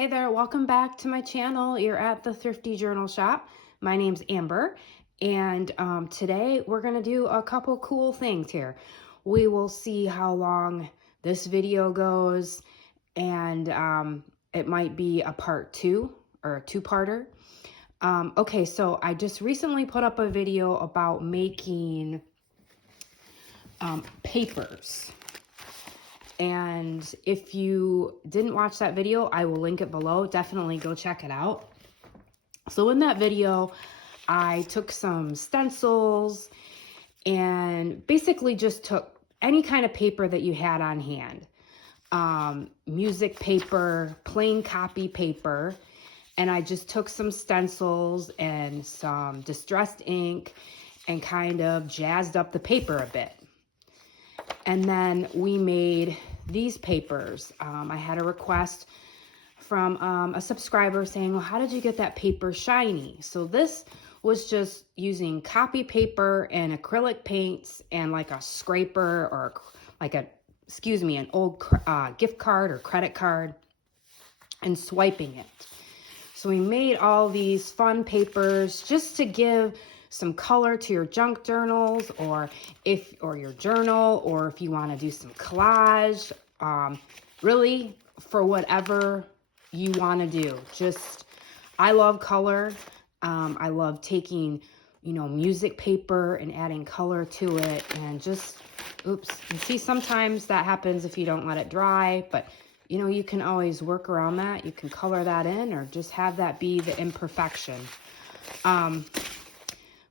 Hey there, welcome back to my channel. You're at the Thrifty Journal Shop. My name's Amber, and today we're going to do a couple cool things here. We will see how long this video goes, and it might be a part two or a two-parter. Okay, so I just recently put up a video about making papers. And if you didn't watch that video, I will link it below. Definitely go check it out. So in that video, I took some stencils and basically just took any kind of paper that you had on hand. Music paper, plain copy paper. And I just took some stencils and some distressed ink and kind of jazzed up the paper a bit. And then we made these papers. I had a request from a subscriber saying, well, how did you get that paper shiny? So this was just using copy paper and acrylic paints and like a scraper or like an old gift card or credit card and swiping it. So we made all these fun papers just to give some color to your junk journals or your journal, or if you want to do some collage, really for whatever you want to do. I love color. I love taking, music paper and adding color to it and you see, sometimes that happens if you don't let it dry, but you can always work around that. You can color that in or just have that be the imperfection.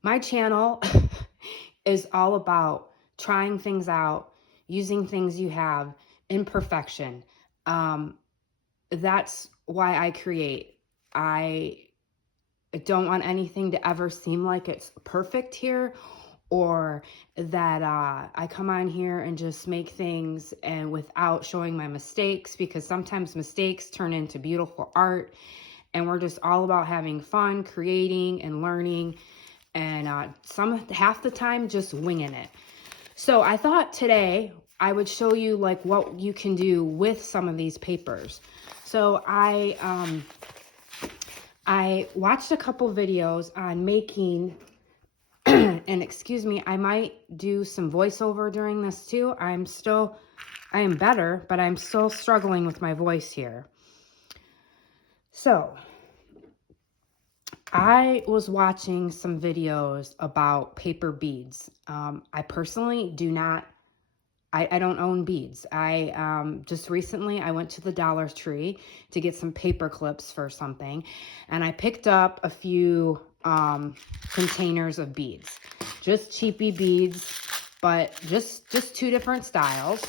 My channel is all about trying things out, using things you have, imperfection. That's why I create. I don't want anything to ever seem like it's perfect here, or that I come on here and just make things and without showing my mistakes, because sometimes mistakes turn into beautiful art, and we're just all about having fun, creating and learning, and half the time just winging it. So I thought today I would show you like what you can do with some of these papers. So I watched a couple videos on making, and excuse me, I might do some voiceover during this too. I am better, but I'm still struggling with my voice here. So I was watching some videos about paper beads. I personally I don't own beads. Just recently I went to the Dollar Tree to get some paper clips for something, and I picked up a few containers of beads, just cheapy beads, but just two different styles.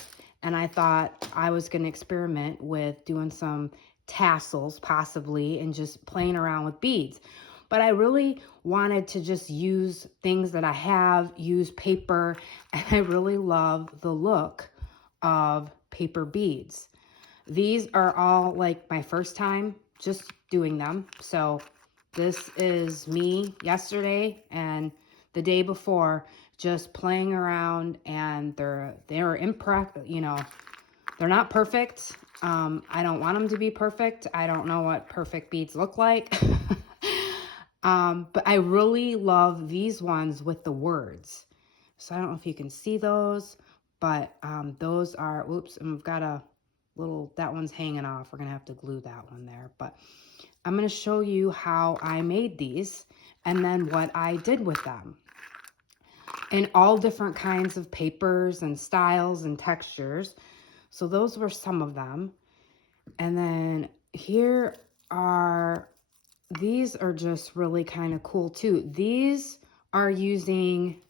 And I thought I was going to experiment with doing some tassels possibly and just playing around with beads. But I really wanted to just use things that I have, use paper, and I really love the look of paper beads. These are all like my first time just doing them. So this is me yesterday and the day before just playing around, and they're imperfect, they're not perfect. I don't want them to be perfect. I don't know what perfect beads look like. But I really love these ones with the words. So I don't know if you can see those, but those are, oops, and we've got that one's hanging off. We're going to have to glue that one there. But I'm going to show you how I made these and then what I did with them. And all different kinds of papers and styles and textures. So those were some of them. And then these are just really kind of cool too. These are using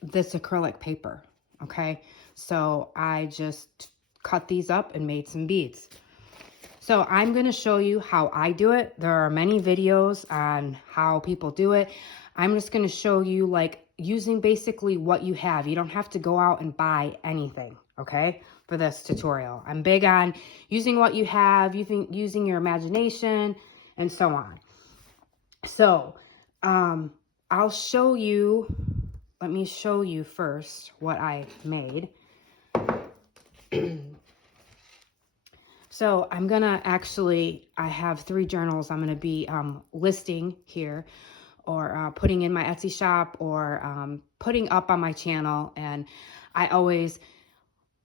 this acrylic paper, okay? So I just cut these up and made some beads. So I'm going to show you how I do it. There are many videos on how people do it. I'm just going to show you like using basically what you have. You don't have to go out and buy anything, okay, for this tutorial. I'm big on using what you have, using your imagination, and so on. So I'll show you, let me show you first what I made. So I'm gonna actually, I have 3 journals I'm gonna be listing here, or putting in my Etsy shop, or putting up on my channel. And I always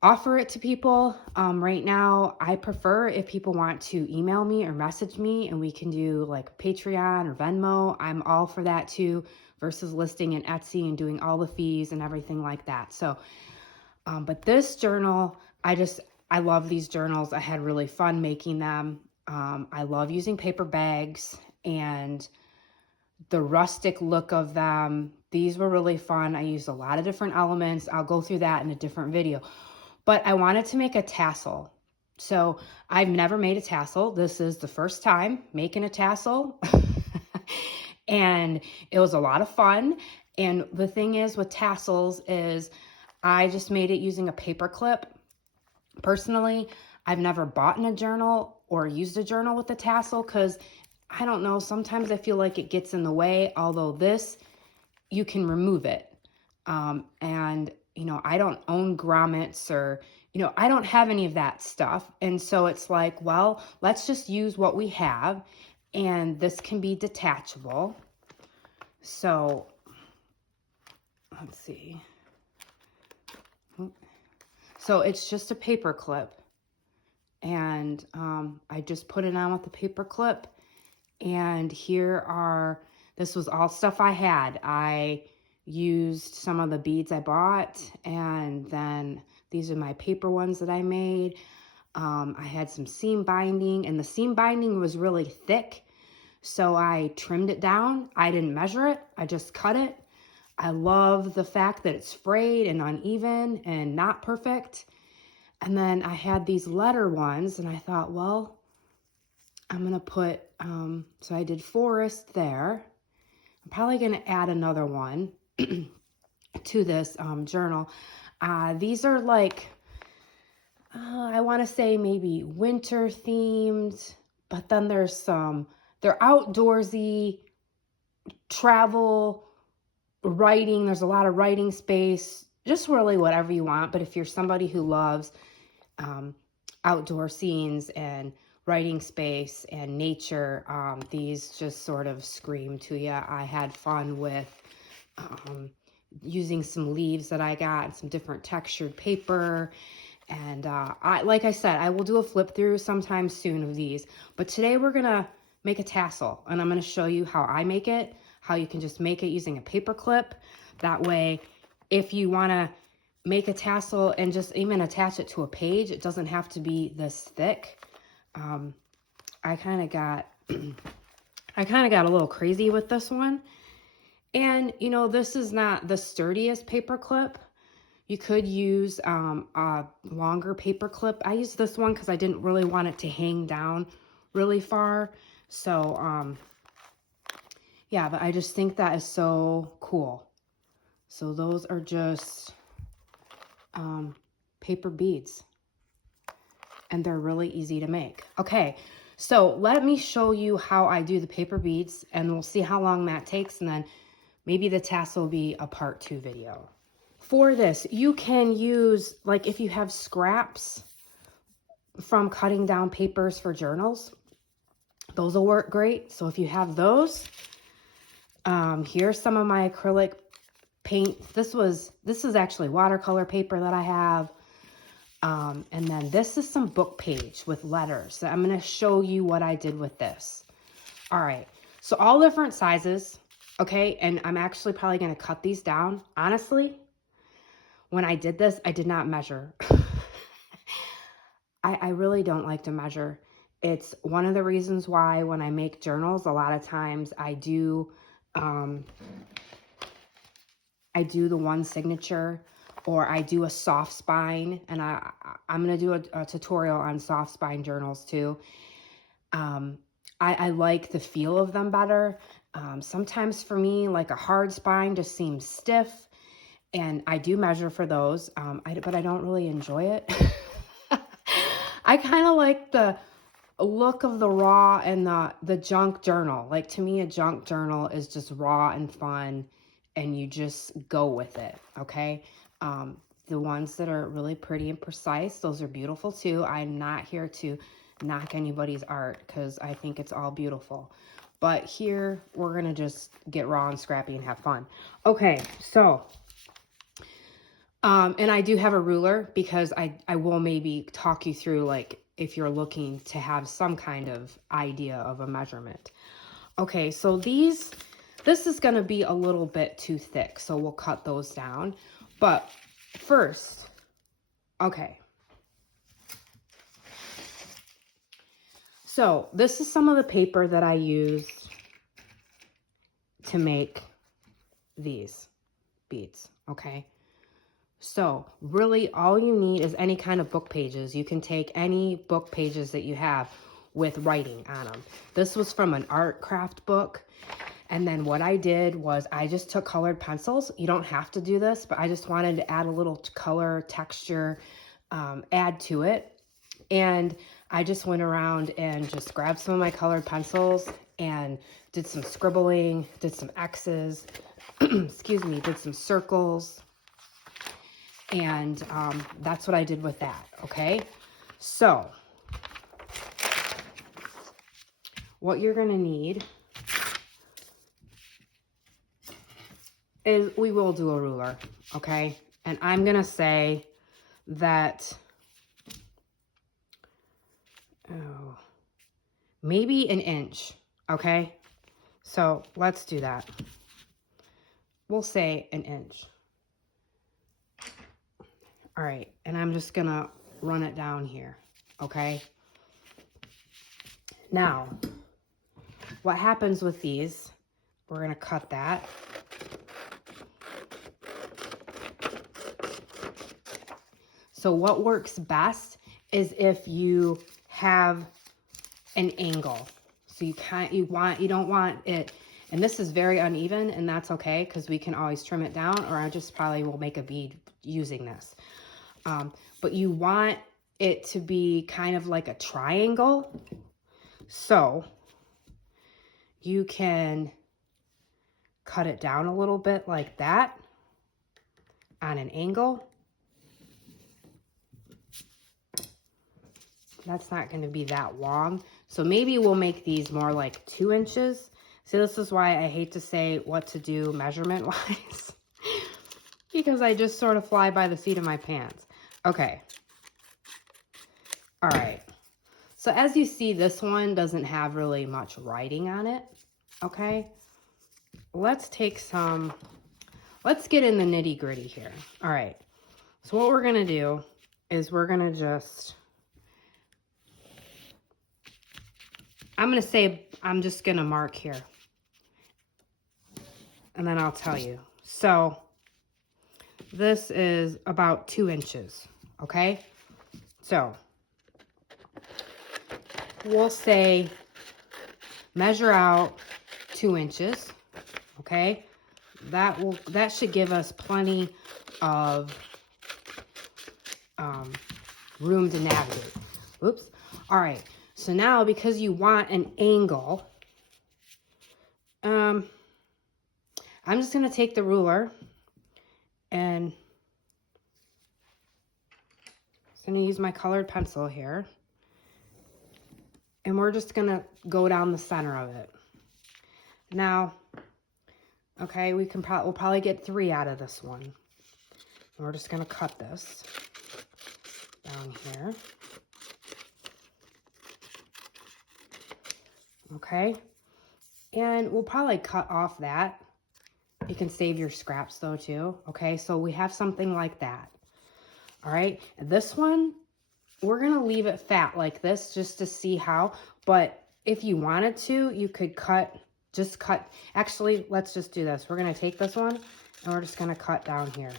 offer it to people. Right now, I prefer if people want to email me or message me, and we can do like Patreon or Venmo. I'm all for that too, versus listing in Etsy and doing all the fees and everything like that. So, but this journal, I love these journals. I had really fun making them. I love using paper bags and the rustic look of them. These were really fun. I used a lot of different elements. I'll go through that in a different video. But I wanted to make a tassel. So I've never made a tassel. This is the first time making a tassel. And it was a lot of fun. And the thing is with tassels is I just made it using a paper clip. Personally, I've never bought in a journal or used a journal with a tassel because I don't know, sometimes I feel like it gets in the way, although this, you can remove it. And, you know, I don't own grommets, or, you know, I don't have any of that stuff. And so it's like, well, let's just use what we have. And this can be detachable. So let's see. So it's just a paper clip. And I just put it on with the paper clip. And this was all stuff I had. I used some of the beads I bought, and then these are my paper ones that I made. I had some seam binding, and the seam binding was really thick, so I trimmed it down. I didn't measure it, I just cut it. I love the fact that it's frayed and uneven and not perfect. And then I had these letter ones, and I thought, well, I'm going to put, so I did forest there. I'm probably going to add another one to this journal. These are like, I want to say maybe winter themed, but then there's they're outdoorsy, travel, writing. There's a lot of writing space, just really whatever you want. But if you're somebody who loves outdoor scenes and writing space and nature, these just sort of scream to you. I had fun with using some leaves that I got and some different textured paper. And like I said, I will do a flip through sometime soon of these. But today we're going to make a tassel, and I'm going to show you how I make it, how you can just make it using a paper clip. That way, if you want to make a tassel and just even attach it to a page, it doesn't have to be this thick. I kind of got a little crazy with this one. And, you know, this is not the sturdiest paper clip. You could use a longer paper clip. I used this one because I didn't really want it to hang down really far. So, yeah, but I just think that is so cool. So those are just paper beads. And they're really easy to make. Okay, so let me show you how I do the paper beads, and we'll see how long that takes, and then maybe the tassel will be a part 2 video. For this, you can use, like if you have scraps from cutting down papers for journals, those will work great. So if you have those, here's some of my acrylic paint. This is actually watercolor paper that I have. And then this is some book page with letters. So I'm going to show you what I did with this. All right. So all different sizes. Okay. And I'm actually probably going to cut these down. Honestly, when I did this, I did not measure. I really don't like to measure. It's one of the reasons why when I make journals, a lot of times I do the one signature, or I do a soft spine, and I'm going to do a tutorial on soft spine journals too. I like the feel of them better. Sometimes for me, like a hard spine just seems stiff, and I do measure for those, but I don't really enjoy it. I kind of like the look of the raw and the junk journal. Like to me, a junk journal is just raw and fun, and you just go with it, okay? The ones that are really pretty and precise, those are beautiful too. I'm not here to knock anybody's art because I think it's all beautiful. But here, we're going to just get raw and scrappy and have fun. Okay, so, and I do have a ruler because I will maybe talk you through, like, if you're looking to have some kind of idea of a measurement. Okay, so this is going to be a little bit too thick, so we'll cut those down. But first, okay. So this is some of the paper that I used to make these beads, okay? So really all you need is any kind of book pages. You can take any book pages that you have with writing on them. This was from an art craft book. And then what I did was I just took colored pencils. You don't have to do this, but I just wanted to add a little color, texture, add to it. And I just went around and just grabbed some of my colored pencils and did some scribbling, did some X's, excuse me, did some circles. And that's what I did with that, okay? So, what you're gonna need is, we will do a ruler, okay? And I'm gonna say that, maybe an inch, okay? So let's do that. We'll say an inch. All right, and I'm just gonna run it down here, okay? Now, what happens with these, we're gonna cut that. So what works best is if you have an angle. So you don't want it, and this is very uneven, and that's okay because we can always trim it down, or I just probably will make a bead using this. But you want it to be kind of like a triangle. So you can cut it down a little bit like that on an angle. That's not going to be that long. So maybe we'll make these more like 2 inches. See, this is why I hate to say what to do measurement wise. Because I just sort of fly by the seat of my pants. Okay. All right. So as you see, this one doesn't have really much writing on it. Okay. Let's get in the nitty gritty here. All right. So what we're going to do is we're going to just, I'm just going to mark here. And then I'll tell you. So this is about 2 inches. Okay. So we'll say measure out 2 inches. Okay. That should give us plenty of room to navigate. Oops. All right. So now, because you want an angle, I'm just going to take the ruler and I'm going to use my colored pencil here. And we're just going to go down the center of it. Now, okay, we'll probably get 3 out of this one. And we're just going to cut this down here. Okay, and we'll probably cut off that. You can save your scraps though too. Okay, so we have something like that. All right, this one, we're gonna leave it fat like this just to see how, but if you wanted to, you could just cut. Actually, let's just do this. We're gonna take this one and we're just gonna cut down here.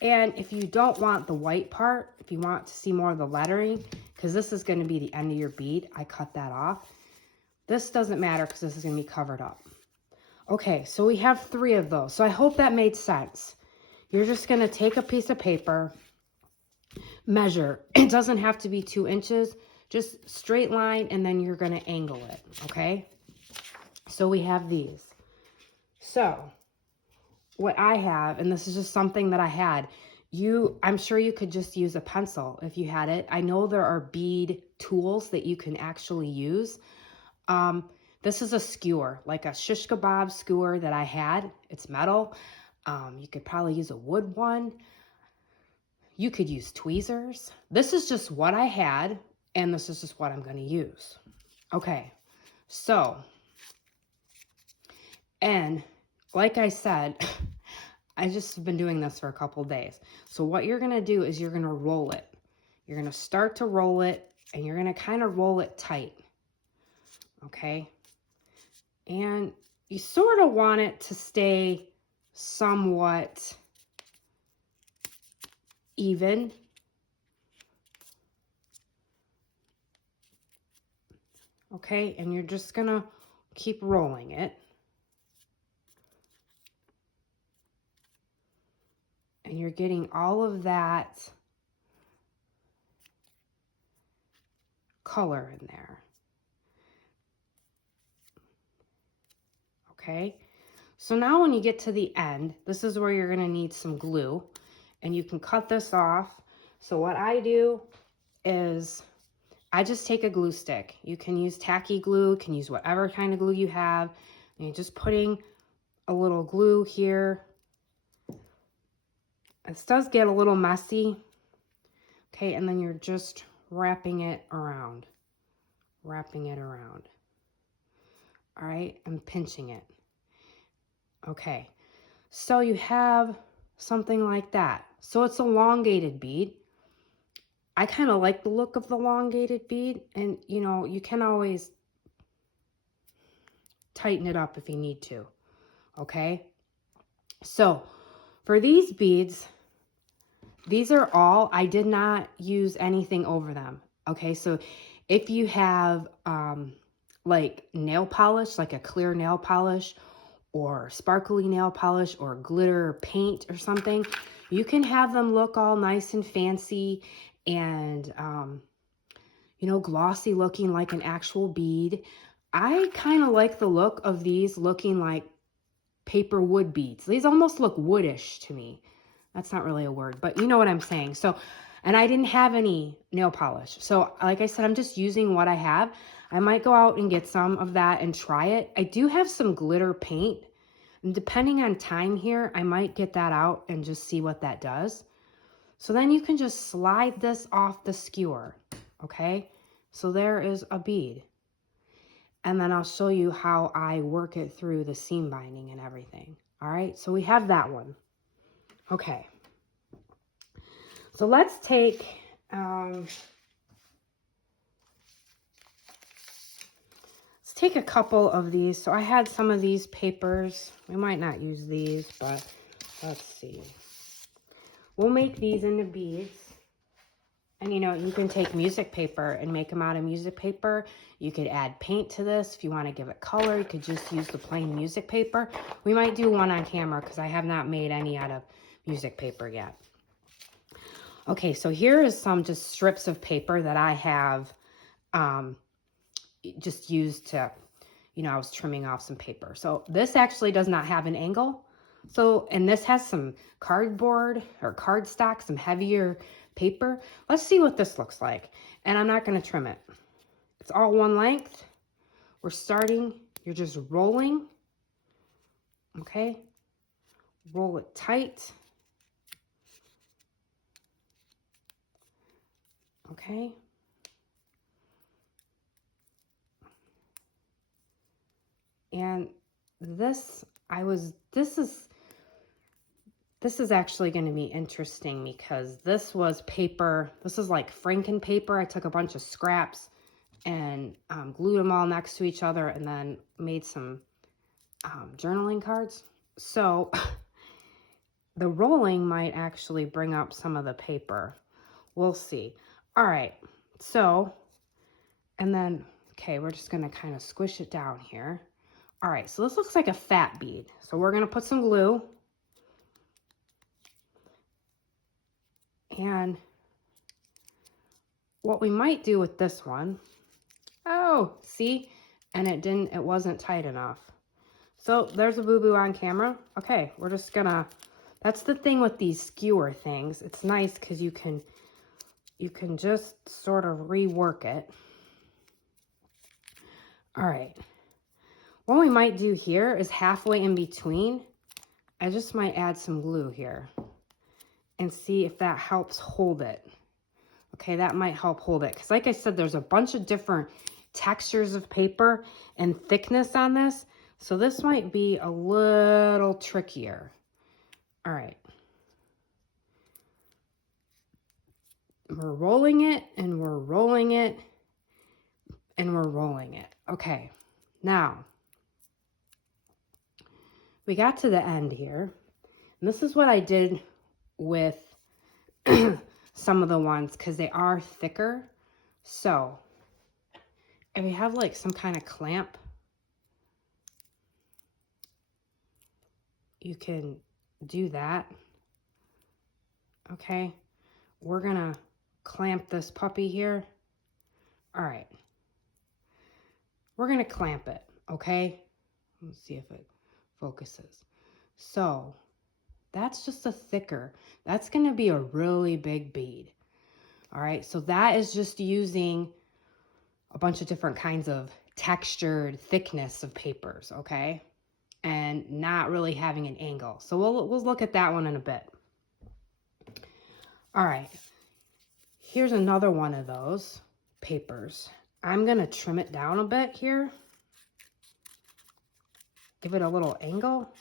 And if you don't want the white part, if you want to see more of the lettering, because this is going to be the end of your bead, I cut that off. This doesn't matter because this is going to be covered up. Okay, so we have 3 of those. So I hope that made sense. You're just going to take a piece of paper, measure. It doesn't have to be 2 inches, just straight line, and then you're going to angle it, okay? So we have these. So what I have, and this is just something that I had, I'm sure you could just use a pencil if you had it. I know there are bead tools that you can actually use. This is a skewer, like a shish kebab skewer that I had. It's metal. You could probably use a wood one. You could use tweezers. This is just what I had, and this is just what I'm going to use. Okay, so, and like I said, I just been doing this for a couple days. So what you're going to do is you're going to roll it. You're going to start to roll it, and you're going to kind of roll it tight. Okay? And you sort of want it to stay somewhat even. Okay? And you're just going to keep rolling it. And you're getting all of that color in there. Okay? So now when you get to the end, this is where you're going to need some glue. And you can cut this off. So what I do is I just take a glue stick. You can use tacky glue, can use whatever kind of glue you have. And you're just putting a little glue here. This does get a little messy. Okay, and then you're just wrapping it around. Wrapping it around. All right, and pinching it. Okay, so you have something like that. So it's a elongated bead. I kind of like the look of the elongated bead, and you know, you can always tighten it up if you need to. Okay, so for these beads, these are all, I did not use anything over them. Okay, so if you have like nail polish, like a clear nail polish or sparkly nail polish or glitter paint or something, you can have them look all nice and fancy and you know, glossy looking like an actual bead. I kind of like the look of these looking like paper wood beads. These almost look woodish to me. That's not really a word, but you know what I'm saying. So, and I didn't have any nail polish. So like I said, I'm just using what I have. I might go out and get some of that and try it. I do have some glitter paint. And depending on time here, I might get that out and just see what that does. So then you can just slide this off the skewer. Okay, so there is a bead. And then I'll show you how I work it through the seam binding and everything. All right, so we have that one. Okay, so let's take, let's take a couple of these. So I had some of these papers. We might not use these, but let's see. We'll make these into beads. And you know, you can take music paper and make them out of music paper. You could add paint to this. If you want to give it color, you could just use the plain music paper. We might do one on camera because I have not made any out of music paper yet. Okay, so here is some just strips of paper that I have just used to, you know, I was trimming off some paper. So this actually does not have an angle. So, and this has some cardboard or cardstock, some heavier paper. Let's see what this looks like. And I'm not going to trim it. It's all one length. We're starting, you're just rolling. Okay. Roll it tight. Okay. And this is actually going to be interesting because this was paper. This is like Franken paper. I took a bunch of scraps and glued them all next to each other and then made some journaling cards. So the rolling might actually bring up some of the paper. We'll see. All right. So, and then, okay, we're just going to kind of squish it down here. All right. So this looks like a fat bead. So we're going to put some glue. And what we might do with this one, oh, see, and it wasn't tight enough. So there's a boo-boo on camera. Okay, we're just gonna That's the thing with these skewer things. It's nice because you can just sort of rework it. All right. What we might do here is halfway in between, I just might add some glue here and see if that helps hold it. Okay, that might help hold it. Because like I said, there's a bunch of different textures of paper and thickness on this. So this might be a little trickier. All right. We're rolling it and we're rolling it and we're rolling it. Okay, now we got to the end here. And this is what I did with some of the ones because they are thicker. So if we have like some kind of clamp, you can do that. Okay, we're gonna clamp this puppy here. All right, we're gonna clamp it. Okay, let's see if it focuses. So that's just a thicker, that's gonna be a really big bead. All right, so that is just using a bunch of different kinds of textured thickness of papers, okay? And not really having an angle. So we'll look at that one in a bit. All right, here's another one of those papers. I'm gonna trim it down a bit here. Give it a little angle.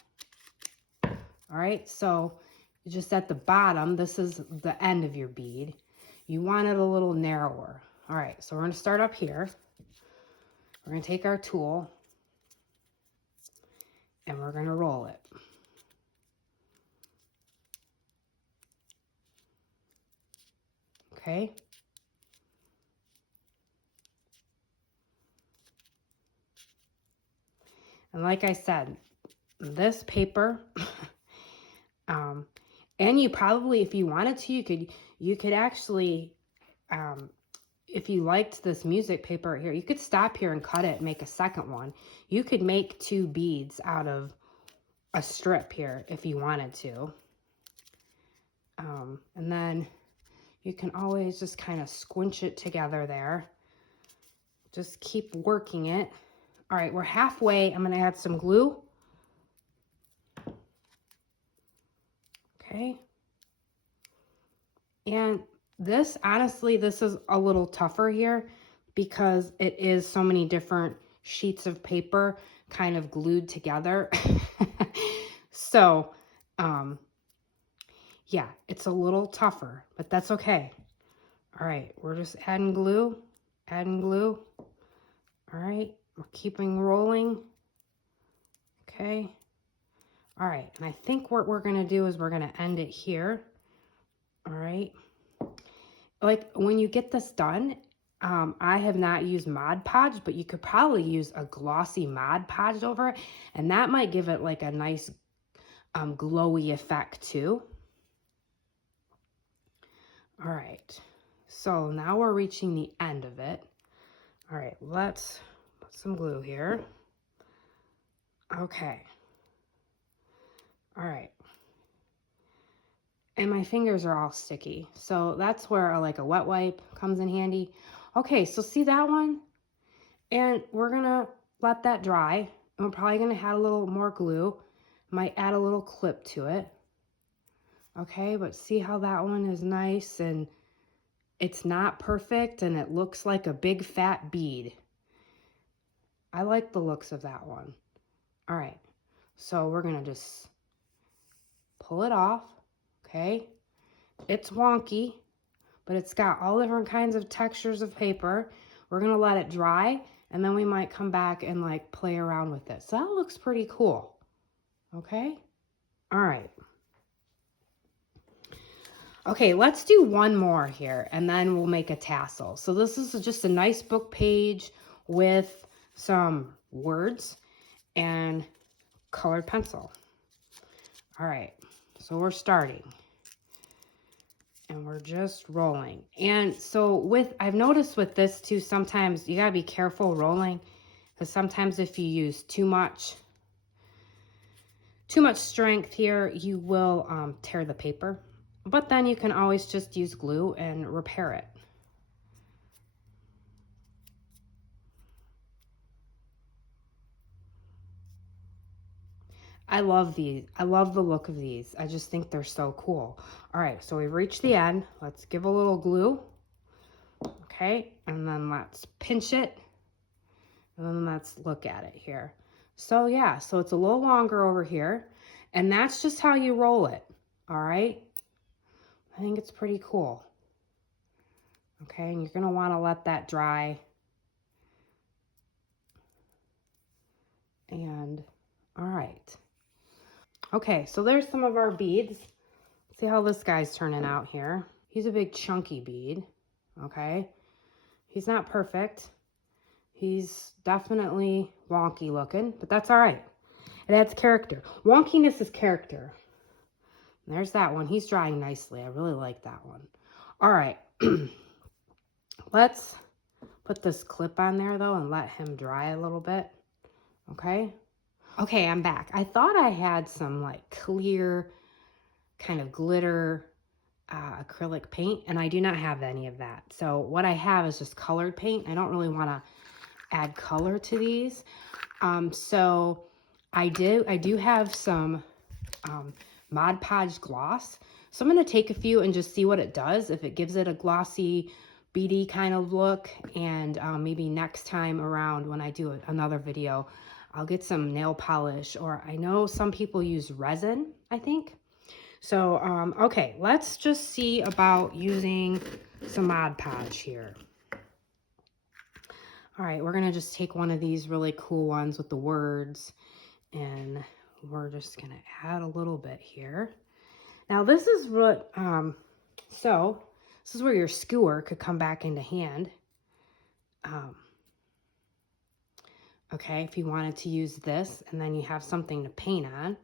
All right, so just at the bottom, this is the end of your bead. You want it a little narrower. All right, so we're gonna start up here. We're gonna take our tool and we're gonna roll it. Okay. And like I said, this paper, and you probably, if you wanted to, you could actually, if you liked this music paper here, you could stop here and cut it and make a second one. You could make 2 beads out of a strip here if you wanted to. And then you can always just kind of squinch it together there. Just keep working it. All right, we're halfway. I'm going to add some glue. Okay. And this, honestly, this is a little tougher here because it is so many different sheets of paper kind of glued together. So, yeah, it's a little tougher, but that's okay. All right, we're just adding glue, adding glue. All right, we're keeping rolling. Okay. All right, and I think what we're gonna do is we're gonna end it here. All right. Like when you get this done, I have not used Mod Podge, but you could probably use a glossy Mod Podge over it, and that might give it like a nice glowy effect too. All right, so now we're reaching the end of it. All right, let's put some glue here. Okay. All right. And my fingers are all sticky. So that's where like a wet wipe comes in handy. Okay, so see that one? And we're gonna let that dry. And we're probably gonna add a little more glue. Might add a little clip to it. Okay, but see how that one is nice and it's not perfect and it looks like a big fat bead. I like the looks of that one. All right, so we're gonna just pull it off. Okay, it's wonky, but it's got all different kinds of textures of paper. We're gonna let it dry and then we might come back and like play around with it. So that looks pretty cool. Okay, all right. Okay, let's do one more here and then we'll make a tassel. So this is just a nice book page with some words and colored pencil. All right, so we're starting and we're just rolling. And so I've noticed with this too, sometimes you gotta be careful rolling because sometimes if you use too much, too much strength here, you will tear the paper. But then you can always just use glue and repair it. I love these. I love the look of these. I just think they're so cool. All right, so we've reached the end. Let's give a little glue. Okay, and then let's pinch it. And then let's look at it here. So yeah, so it's a little longer over here. And that's just how you roll it. All right. I think it's pretty cool. Okay, and you're going to want to let that dry. And all right. Okay, so there's some of our beads. See how this guy's turning out here. He's a big chunky bead. Okay. He's not perfect. He's definitely wonky looking, but that's all right. It adds character. Wonkiness is character. And there's that one. He's drying nicely. I really like that one. All right. Let's put this clip on there, though, and let him dry a little bit. Okay? Okay, I'm back. I thought I had some, like, clear kind of glitter acrylic paint, and I do not have any of that. So what I have is just colored paint. I don't really want to add color to these. So I do have some Mod Podge gloss. So I'm going to take a few and just see what it does, if it gives it a glossy, beady kind of look. And maybe next time around when I do another video, I'll get some nail polish, or I know some people use resin, I think. So, okay, let's just see about using some Mod Podge here. All right, we're going to just take one of these really cool ones with the words, and we're just going to add a little bit here. Now, this is what, so this is where your skewer could come back into hand. Okay, if you wanted to use this, and then you have something to paint on,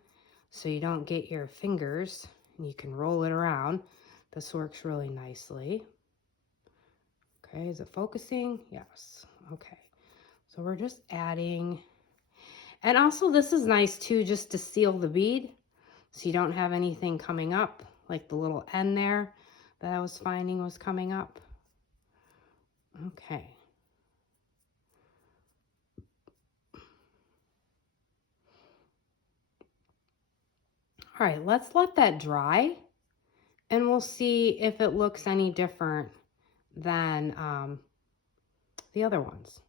so you don't get your fingers, and you can roll it around. This works really nicely. Okay, is it focusing? Yes. Okay, so we're just adding, and also this is nice too, just to seal the bead, so you don't have anything coming up, like the little end there that I was finding was coming up. Okay. All right, let's let that dry, and we'll see if it looks any different than the other ones.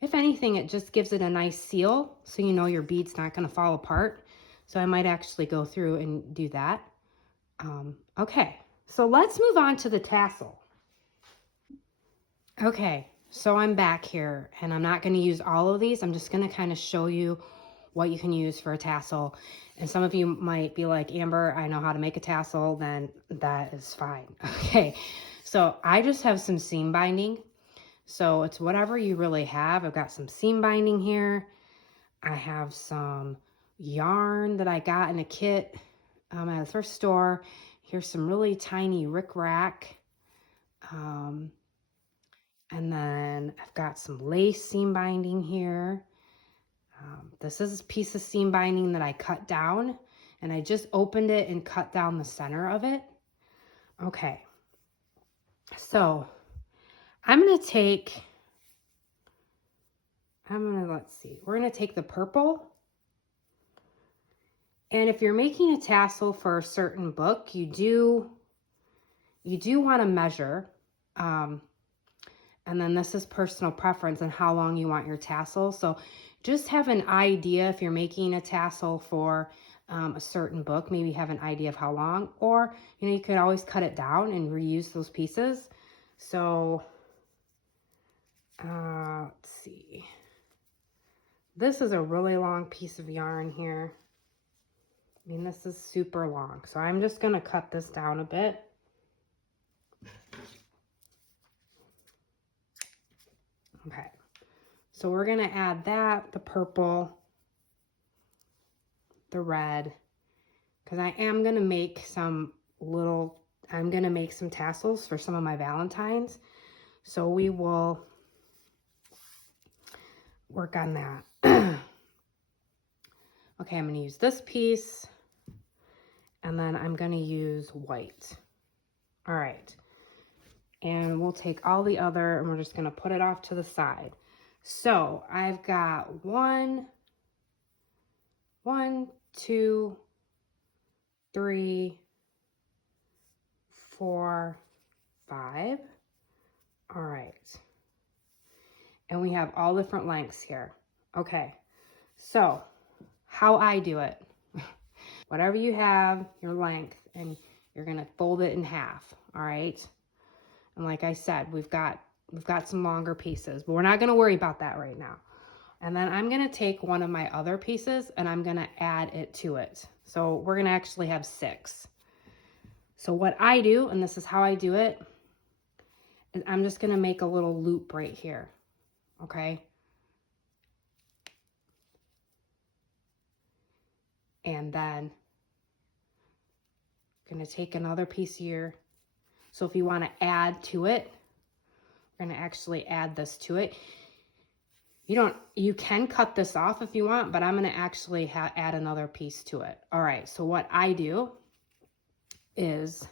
If anything, it just gives it a nice seal, so you know your bead's not going to fall apart. So I might actually go through and do that. Okay, so let's move on to the tassel. Okay, so I'm back here, and I'm not going to use all of these. I'm just going to kind of show you what you can use for a tassel. And some of you might be like, Amber, I know how to make a tassel. Then that is fine. Okay, so I just have some seam binding. So it's whatever you really have. I've got some seam binding here. I have some yarn that I got in a kit at the thrift store. Here's some really tiny rickrack. And then I've got some lace seam binding here. This is a piece of seam binding that I cut down, and I just opened it and cut down the center of it. Okay, so let's see, we're gonna take the purple, and if you're making a tassel for a certain book, you do want to measure, and then this is personal preference and how long you want your tassel. So just have an idea if you're making a tassel for a certain book, maybe have an idea of how long, or you could always cut it down and reuse those pieces. So let's see, this is a really long piece of yarn here. I mean, this is super long, so I'm just going to cut this down a bit. Okay, so we're going to add that, the purple, the red, because I am going to make some tassels for some of my Valentines. So we will work on that. Okay, I'm going to use this piece, and then I'm going to use white. All right. And we'll take all the other, and we're just going to put it off to the side. So I've got one, two, three, 4, 5. All right. And we have all different lengths here. Okay. So how I do it, whatever you have, your length, and you're going to fold it in half. All right. And like I said, we've got some longer pieces, but we're not going to worry about that right now. And then I'm going to take one of my other pieces and I'm going to add it to it. So we're going to actually have 6. So what I do, and this is how I do it, is I'm just going to make a little loop right here. Okay. And then I'm going to take another piece here. So if you want to add to it, we're going to actually add this to it. You can cut this off if you want, but I'm going to actually add another piece to it. All right, so what I do is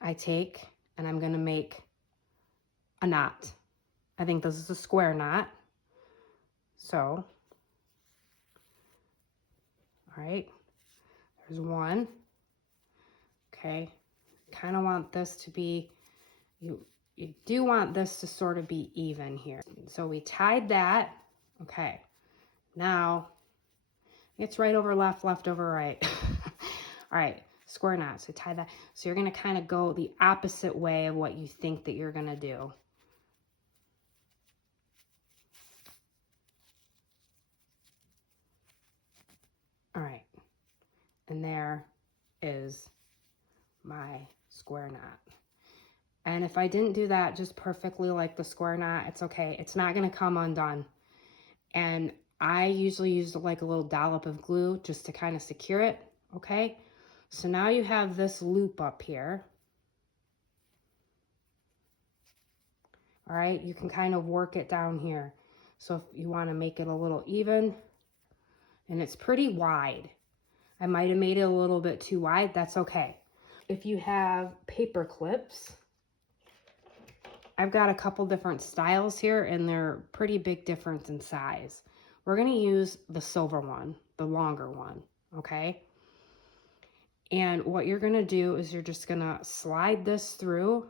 I take and I'm going to make a knot. I think this is a square knot. So, all right, there's one. Okay, kind of want this to be, you do want this to sort of be even here. So we tied that. Okay, now it's right over left, left over right. All right, square knot. So tie that. So you're going to kind of go the opposite way of what you think that you're going to do. All right, and there is my square knot. And if I didn't do that just perfectly like the square knot, it's okay. It's not going to come undone. And I usually use like a little dollop of glue just to kind of secure it, okay? So now you have this loop up here. All right, you can kind of work it down here. So if you want to make it a little even, and it's pretty wide. I might have made it a little bit too wide, that's okay. If you have paper clips, I've got a couple different styles here and they're pretty big difference in size. We're going to use the silver one, the longer one, okay? And what you're going to do is you're just going to slide this through.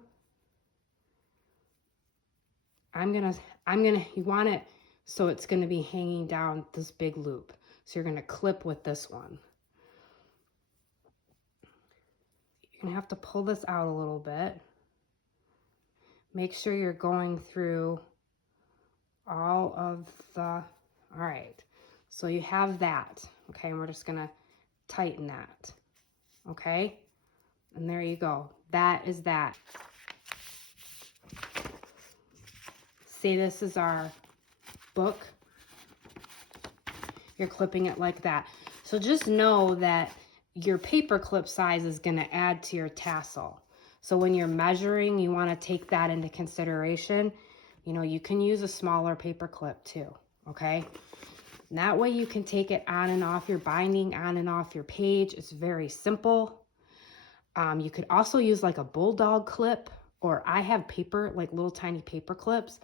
you want it so it's going to be hanging down this big loop. So you're going to clip with this one. You're going to have to pull this out a little bit. Make sure you're going through all of the, all right. So you have that, okay? And we're just going to tighten that, okay? And there you go. That is that. Say this is our book. You're clipping it like that. So just know that your paper clip size is going to add to your tassel. So when you're measuring, you want to take that into consideration. You know, you can use a smaller paper clip too, okay? And that way you can take it on and off your binding, on and off your page. It's very simple. You could also use like a bulldog clip, or I have paper, like little tiny paper clips.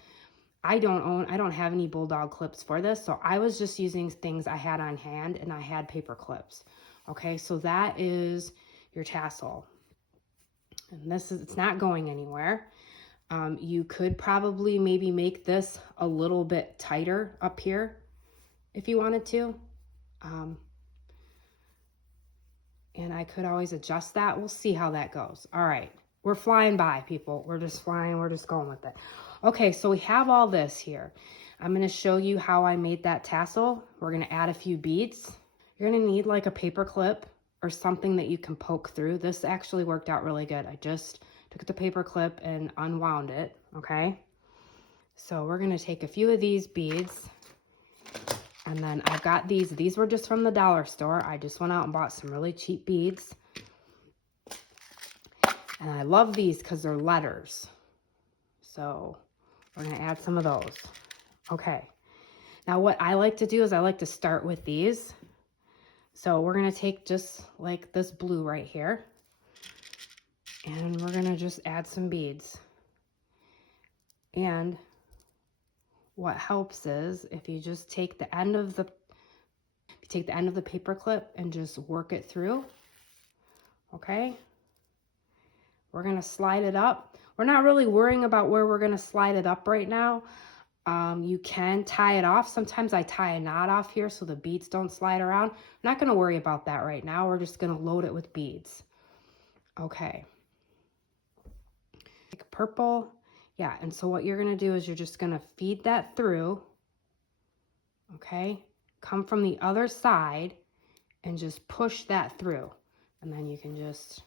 I don't have any bulldog clips for this, so I was just using things I had on hand, and I had paper clips. Okay, so that is your tassel. And it's not going anywhere. You could probably maybe make this a little bit tighter up here if you wanted to. And I could always adjust that. We'll see how that goes. All right, we're flying by, people. We're just flying, we're just going with it. Okay, so we have all this here. I'm gonna show you how I made that tassel. We're gonna add a few beads. You're gonna need like a paper clip or something that you can poke through. This actually worked out really good. I just took the paper clip and unwound it, okay? So we're gonna take a few of these beads, and then I've got these. These were just from the dollar store. I just went out and bought some really cheap beads. And I love these because they're letters. So we're gonna add some of those. Okay. Now what I like to do is I like to start with these. So we're going to take just like this blue right here, and we're going to just add some beads. And what helps is if you just take the end of the paper clip and just work it through. Okay, we're going to slide it up. We're not really worrying about where we're going to slide it up right now. You can tie it off. Sometimes I tie a knot off here so the beads don't slide around. I'm not going to worry about that right now. We're just going to load it with beads. Okay. Like purple. Yeah, and so what you're going to do is you're just going to feed that through. Okay. Come from the other side and just push that through. And then you can just,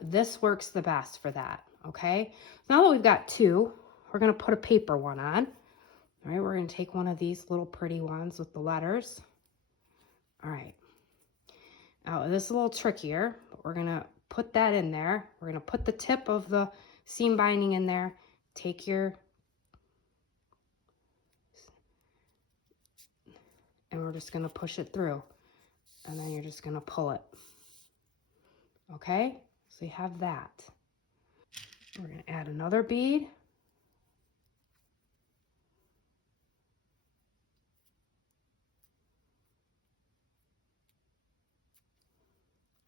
this works the best for that. Okay. So now that we've got two, we're going to put a paper one on. All right, we're going to take one of these little pretty ones with the letters. All right. Now, this is a little trickier, but we're going to put that in there. We're going to put the tip of the seam binding in there. Take your, and we're just going to push it through. And then you're just going to pull it. Okay? So you have that. We're going to add another bead.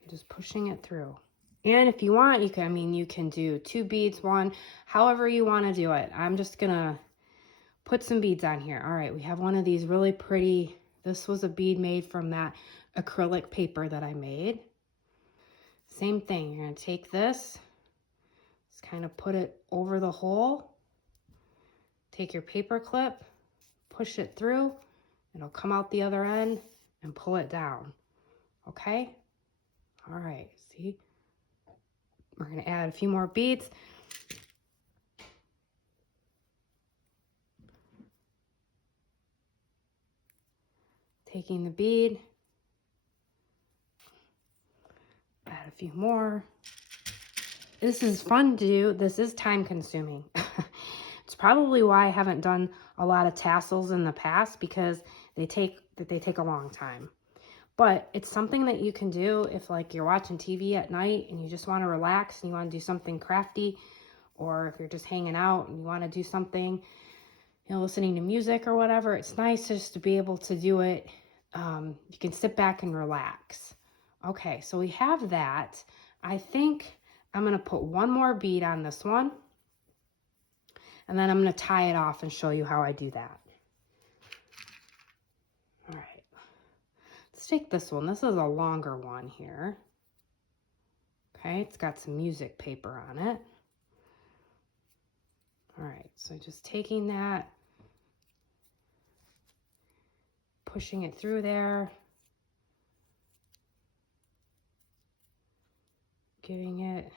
Just pushing it through. And if you want, you can do 2 beads, 1, however you want to do it. I'm just going to put some beads on here. All right, we have one of these really pretty, this was a bead made from that acrylic paper that I made. Same thing, you're going to take this, just kind of put it over the hole, take your paper clip, push it through, it'll come out the other end, and pull it down. Okay? All right, see? We're going to add a few more beads. Taking the bead, add a few more. This is fun to do. This is time consuming. It's probably why I haven't done a lot of tassels in the past, because they take a long time. But it's something that you can do if like you're watching TV at night and you just want to relax and you want to do something crafty, or if you're just hanging out and you want to do something, listening to music or whatever. It's nice just to be able to do it. You can sit back and relax. Okay, so we have that. I think I'm going to put one more bead on this one, and then I'm going to tie it off and show you how I do that. All right, let's take this one. This is a longer one here. Okay, it's got some music paper on it. All right, so just taking that, pushing it through there, giving it,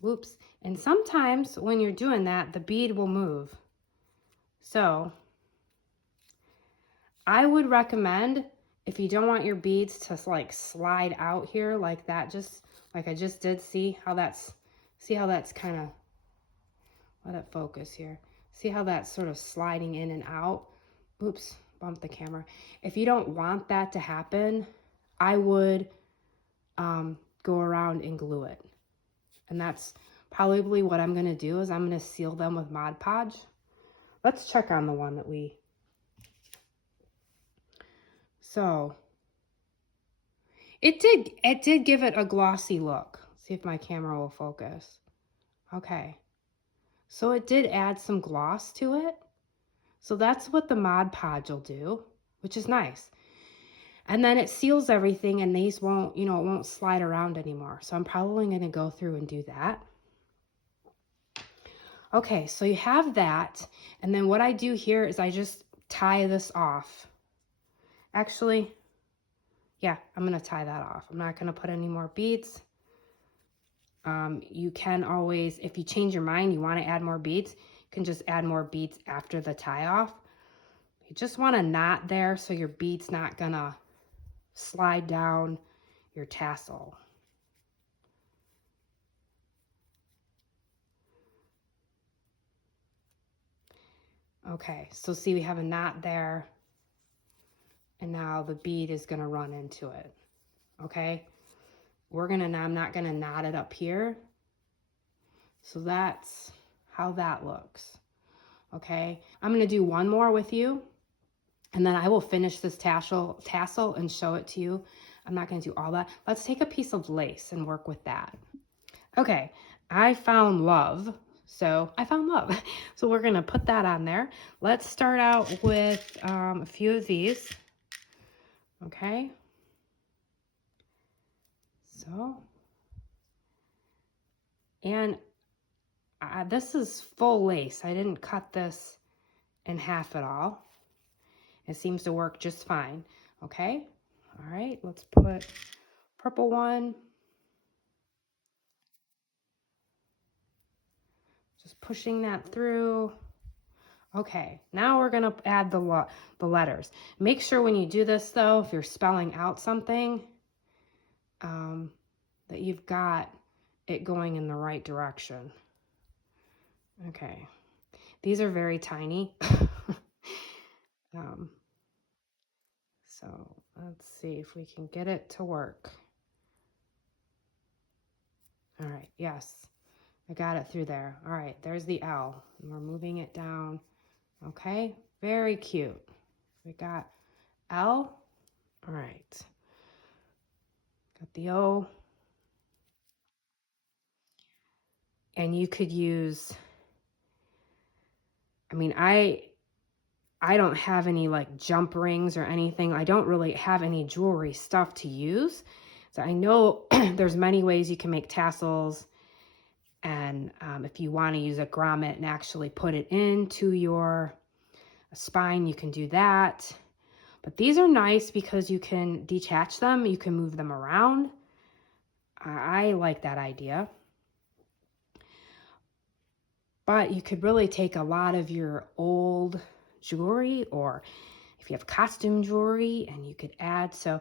whoops. And sometimes when you're doing that, the bead will move. So I would recommend, if you don't want your beads to like slide out here like that, just like I just did, see how that's kind of, let it focus here. See how that's sort of sliding in and out? Oops, bumped the camera. If you don't want that to happen, I would go around and glue it. And that's probably what I'm going to do, is I'm going to seal them with Mod Podge. Let's check on the one that we... So, it did give it a glossy look. See if my camera will focus. Okay. So it did add some gloss to it. So that's what the Mod Podge will do, which is nice. And then it seals everything, and these won't, it won't slide around anymore. So I'm probably going to go through and do that. Okay, so you have that. And then what I do here is I just tie this off. Actually, yeah, I'm going to tie that off. I'm not going to put any more beads. You can always, if you change your mind, you want to add more beads, you can just add more beads after the tie off. You just want a knot there so your bead's not going to slide down your tassel. Okay, so see, we have a knot there, and now the bead is going to run into it. Okay, I'm not going to knot it up here. So that's how that looks. Okay, I'm going to do one more with you, and then I will finish this tassel and show it to you. I'm not going to do all that. Let's take a piece of lace and work with that. Okay, I found love. So So we're going to put that on there. Let's start out with a few of these. Okay. So, and this is full lace. I didn't cut this in half at all. It seems to work just fine. Okay. All right. Let's put purple one. Just pushing that through. Okay, now we're going to add the letters. Make sure when you do this, though, if you're spelling out something, that you've got it going in the right direction. Okay, these are very tiny. So let's see if we can get it to work. All right, yes, I got it through there. All right, there's the L. And we're moving it down. Okay, very cute. We got L. All right. Got the O. And you could use, I mean, I don't have any like jump rings or anything. I don't really have any jewelry stuff to use. So I know there's many ways you can make tassels. And if you want to use a grommet and actually put it into your spine, you can do that. But these are nice because you can detach them. You can move them around. I like that idea. But you could really take a lot of your old jewelry, or if you have costume jewelry, and you could add. So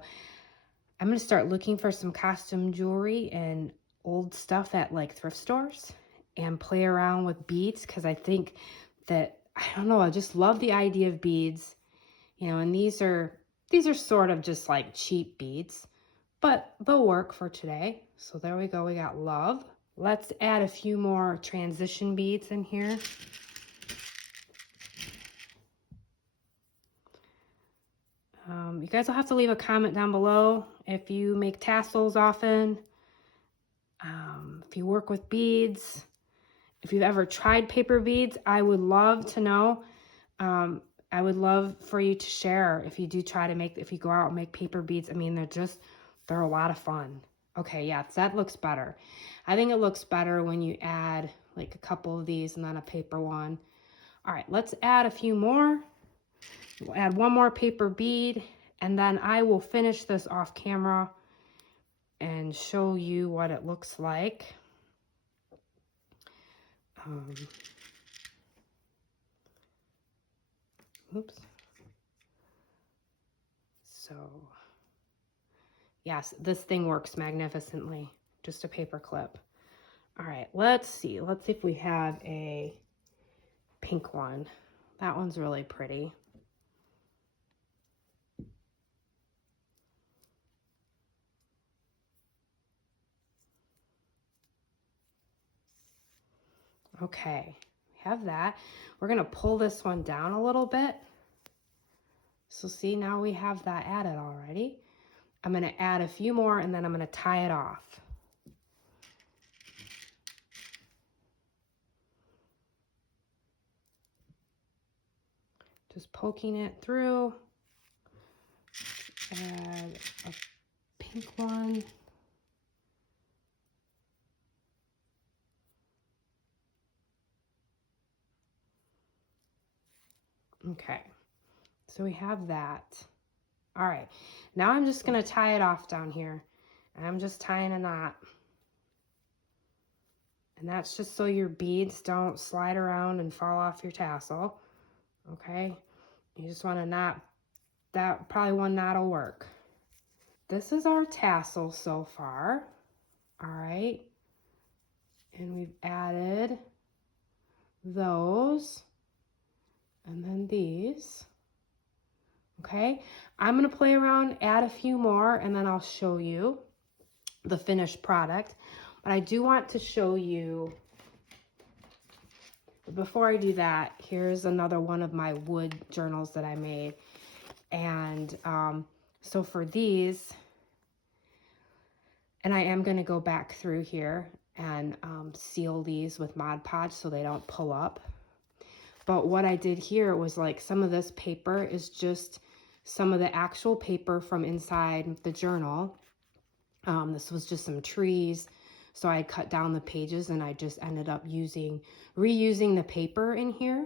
I'm going to start looking for some costume jewelry and old stuff at like thrift stores and play around with beads, because I think that, I don't know, I just love the idea of beads, you know, and these are sort of just like cheap beads, but they'll work for today. So there we go. We got love. Let's add a few more transition beads in here. You guys will have to leave a comment down below if you make tassels often, if you work with beads, if you've ever tried paper beads. I would love to know. I would love for you to share if you do try to make, if you go out and make paper beads. I mean, they're a lot of fun. Okay, yeah, that looks better. I think it looks better when you add like a couple of these and then a paper one. All right, let's add a few more. We'll add one more paper bead, and then I will finish this off camera and show you what it looks like. Oops. So, yes, this thing works magnificently. Just a paper clip. All right, let's see. Let's see if we have a pink one. That one's really pretty. Okay, we have that. We're going to pull this one down a little bit. So see, now we have that added already. I'm going to add a few more, and then I'm going to tie it off. Just poking it through. Add a pink one. Okay, so we have that. All right, now I'm just going to tie it off down here. And I'm just tying a knot. And that's just so your beads don't slide around and fall off your tassel. Okay, you just want to knot that. Probably one knot will work. This is our tassel so far. All right, and we've added those and then these. Okay, I'm gonna play around, add a few more, and then I'll show you the finished product. But I do want to show you, before I do that, here's another one of my wood journals that I made. And so for these, and I am gonna go back through here and seal these with Mod Podge so they don't pull up. But what I did here was, like, some of this paper is just some of the actual paper from inside the journal. This was just some trees. So I cut down the pages and I just ended up reusing the paper in here.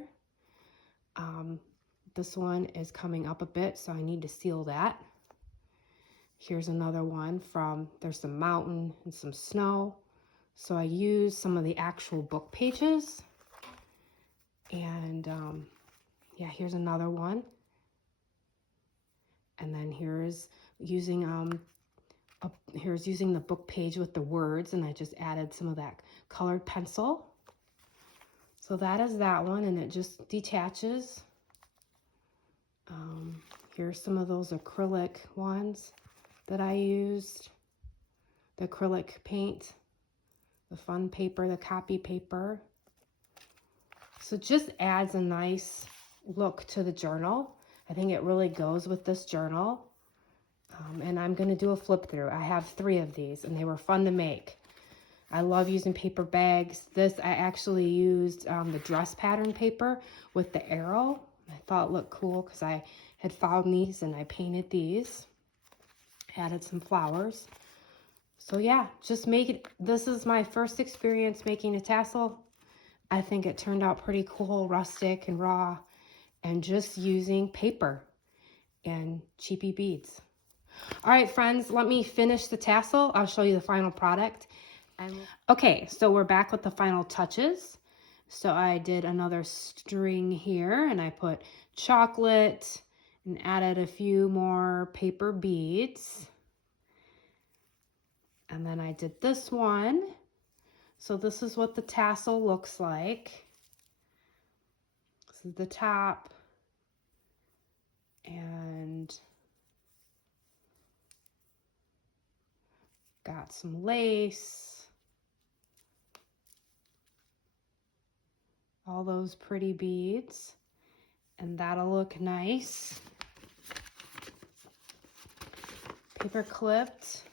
This one is coming up a bit, so I need to seal that. Here's another one there's some mountain and some snow. So I used some of the actual book pages. And yeah, here's another one. And then here's using the book page with the words, and I just added some of that colored pencil. So that is that one, and it just detaches. Here's some of those acrylic ones that I used. The acrylic paint, the fun paper, the copy paper. So it just adds a nice look to the journal. I think it really goes with this journal. And I'm going to do a flip through. I have 3 of these, and they were fun to make. I love using paper bags. This, I actually used the dress pattern paper with the arrow. I thought it looked cool because I had found these and I painted these. Added some flowers. So yeah, just make it. This is my first experience making a tassel. I think it turned out pretty cool, rustic and raw, and just using paper and cheapy beads. All right, friends, let me finish the tassel. I'll show you the final product. Okay, so we're back with the final touches. So I did another string here, and I put chocolate and added a few more paper beads. And then I did this one. So this is what the tassel looks like. This is the top. And got some lace. All those pretty beads. And that'll look nice. Paper clipped.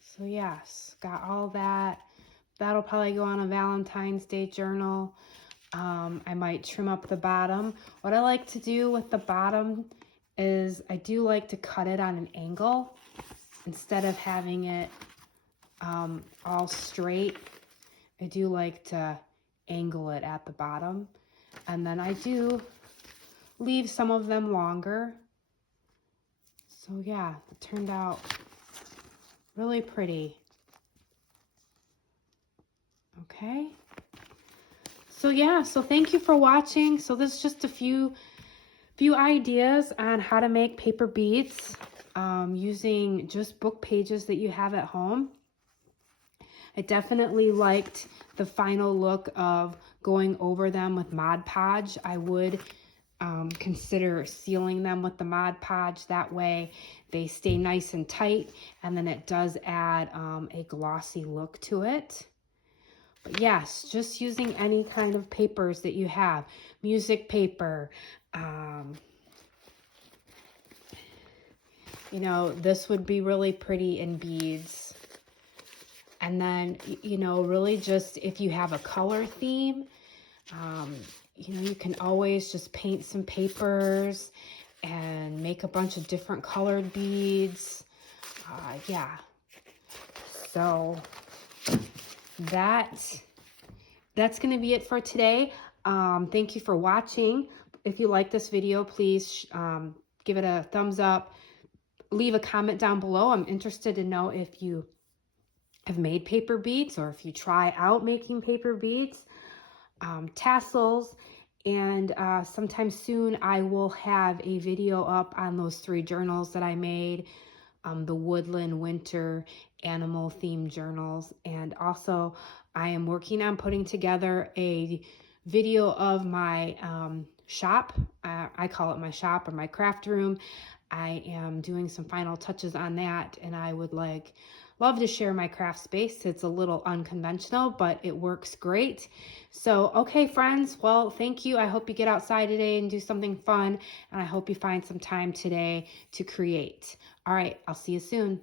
So yes, got all that. That'll probably go on a Valentine's Day journal. I might trim up the bottom. What I like to do with the bottom is I do like to cut it on an angle instead of having it all straight. I do like to angle it at the bottom. And then I do leave some of them longer. So yeah, it turned out really pretty. Okay. So yeah, so thank you for watching. So this is just a few ideas on how to make paper beads using just book pages that you have at home. I definitely liked the final look of going over them with Mod Podge. I would consider sealing them with the Mod Podge. That way they stay nice and tight, and then it does add a glossy look to it. But yes, just using any kind of papers that you have. Music paper. You know, this would be really pretty in beads. And then, you know, really just if you have a color theme, you know, you can always just paint some papers and make a bunch of different colored beads. Yeah. So that's going to be it for today. Thank you for watching. If you like this video, please give it a thumbs up. Leave a comment down below. I'm interested to know if you have made paper beads or if you try out making paper beads, tassels, and sometime soon I will have a video up on those 3 journals that I made, the woodland, winter, animal themed journals. And also I am working on putting together a video of my shop. I call it my shop or my craft room. I am doing some final touches on that, and I would love to share my craft space. It's a little unconventional, but it works great. So, okay, friends, well, thank you. I hope you get outside today and do something fun, and I hope you find some time today to create. All right, I'll see you soon.